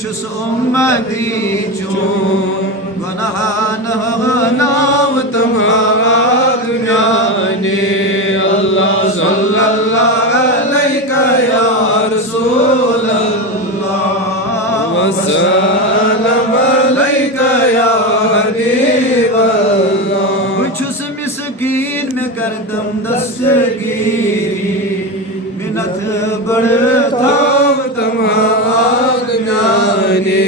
छुस उम्मती चो गुनाह नाव तमाम जाने अल्लाह सल्लल्लाहु अलैका या रसूल अल्लाह वसल्लम अलैका या हबीब अल्लाह छुस मिस्कीन में करदम दस्तगीरी मिन्नत बढ़ता तमाम जाने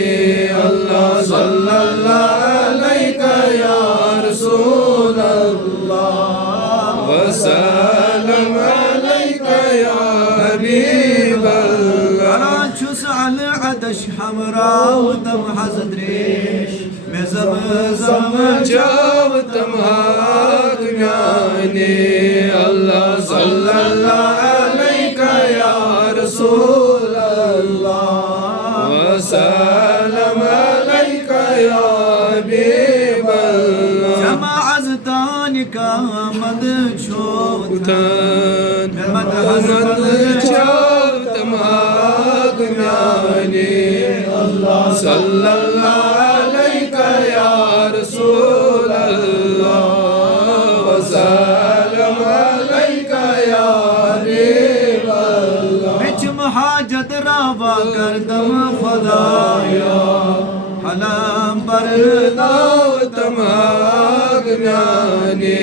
अल्लाह सल्लल्लाहु अलैका या रसूल अल्लाह वसल्लम अलैका या हबीब अल्लाह छुस अल अदश हमराव तम हज़रेश में ज़म जाव तमाम जाने अल्लाह सल्लल्लाहु अलैका या रसूल अल्लाह वसल्लम अलैका या हबीब अल्लाह जमाअतान का मद छोतन मद तमाम जाने अल्लाह सल्लल्लाहु अलैका या रसूल अल्लाह वसल्लम अलैका या हबीब अल्लाह बिच महाजत रावा करदम खुदाया हलाम पर दाव तमाम जाने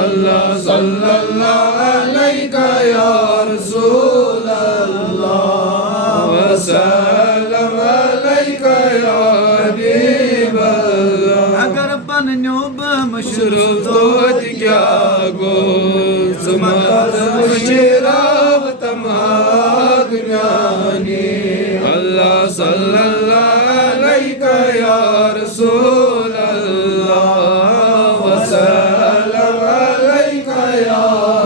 अल्लाह सल्लल्लाहु अलैका या रसूल अल्लाह वसल्लम अलैका या हबीब अल्लाह अगर बननो बमशरूफ तो क्या गो समाज मुशराब तमाम जाने अल्लाह सल्लल्लाहु अलैका या रसूल अल्लाह वसल्लम अलैका या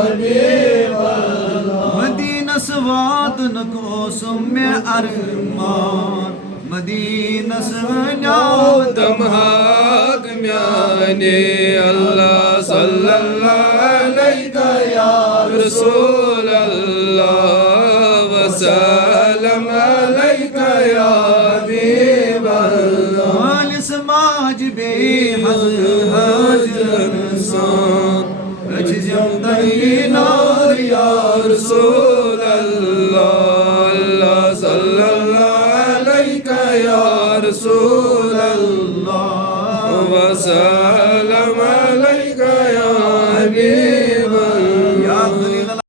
हबीब अल्लाह मदीना सवात न को सुम्मे अरमान मदीना सन्याव तमाम जाने अल्लाह सल्लल्लाहु अलैका या रसूल अल्लाह वसल्लम अलैका या हबीब अल्लाह समाज बे हाजिर इंसान रच जमदीनार या रसूल अल्लाह अल्लाह सल्लल्लाहु अलैका या रसूल अल्लाह वसल्लम